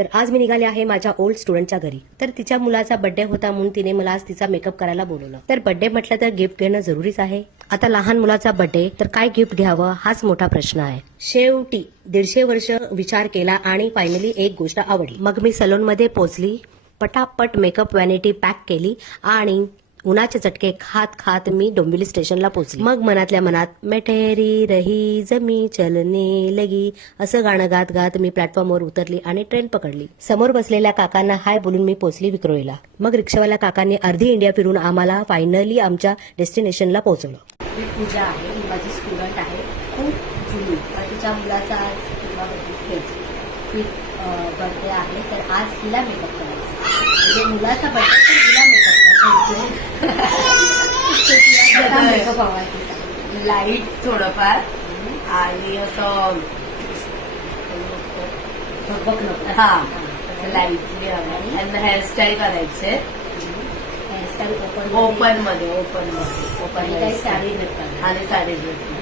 तर आज मी निघाले आहे माझ्या ओल्ड स्टुडंटच्या घरी. तर तिच्या मुलाचा बर्थडे होता म्हणून तिने मला आज तिचा मेकअप करायला बोलवलं. तर बर्थडे म्हटलं तर गिफ्ट घेणं जरुरीच आहे. आता लहान मुलाचा बर्थडे तर काय गिफ्ट घ्यावं हाच मोठा प्रश्न आहे. शेवटी 150 वर्ष विचार केला आणि फायनली एक गोष्ट आवडली. मग मी सलून मध्ये पोहोचली, पटापट मेकअप वॅनिटी पॅक केली आणि उन्हाचे चटके खात खात मी डोंबिवली स्टेशनला पोहोचली. मग मनातल्या मनात मैं ठहरी रही जमी चलने लगी असं गाणं गात गात मी प्लॅटफॉर्मवर उतरली आणि ट्रेन पकडली. समोर बसलेल्या काकांना हाय बोलून मी पोहोचली विक्रोळीला. मग रिक्षावाल्या काकांनी अर्धी इंडिया फिरून आम्हाला फायनली आमच्या डेस्टिनेशनला पोहोचवलं. ही पूजा आहे, ही माझी स्टुडंट आहे, खूप जुनी. तिच्या मुलाचा आज बर्थडे आहे तर आज हिला मेकअप करायचा. म्हणजे मुलाचा बर्थडे तर हिला मेकअप मेकअप हवा लाईट थोडंफार आणि असं झपक नको. हा लाईटली हवं आणि हेअरस्टाईल करायचे. हेअरस्टाईल ओपन मध्ये काही साडी नसतात आणि साडी घेतली.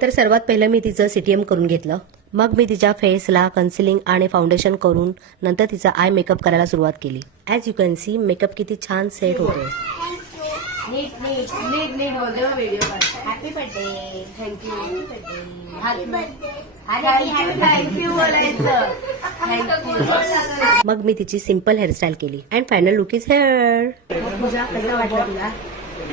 तर सर्वात पहिलं मी तिचं सीटीएम करून घेतलं. मग मी तिच्या फेसला कन्सिलिंग आणि फाउंडेशन करून नंतर तिचा आय मेकअप करायला सुरुवात केली. As you can see makeup किती छान सेट होतोय. नीट नीट नीट नीट बोलते video. Happy birthday. Thank you. Thank you बोलायचं. थँक्यू. मग मी तिची सिंपल हेअरस्टाईल केली and final look is here. Pooja कसं वाटलं तुला?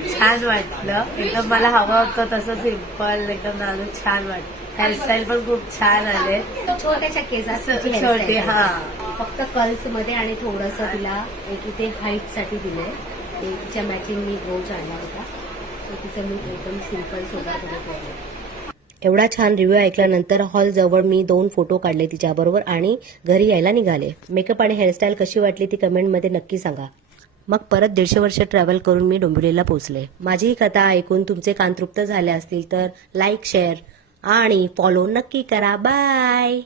छान वाटलं. एकदम मला हवं होतं तसं सिंपल एकदम नाजूक छान वाटलं. हेअरस्टाईल पण खूप छान आले. छोट्याशा केसात छोटे. हा फक्त कर्ल्स मध्ये आणि थोडंसं तिला एक इथे हाईट साठी दिलंय. तिच्या मॅचिंग मी ब्रोच आणला होता. तिचं लुक एकदम सिंपल सोबत केलं. एवढा छान रिव्ह्यू ऐकल्यानंतर हॉल जवळ मी 2 फोटो काढले तिच्याबरोबर आणि घरी यायला निघाले. मेकअप आणि हेअरस्टाईल कशी वाटली ती कमेंटमध्ये नक्की सांगा. मग परत 150 वर्ष ट्रॅव्हल करून मी डोंबिवलीला पोहोचले. माझी ही कथा ऐकून तुमचे कान तृप्त झाले असतील तर लाईक, शेअर आणि फॉलो नक्की करा. बाय.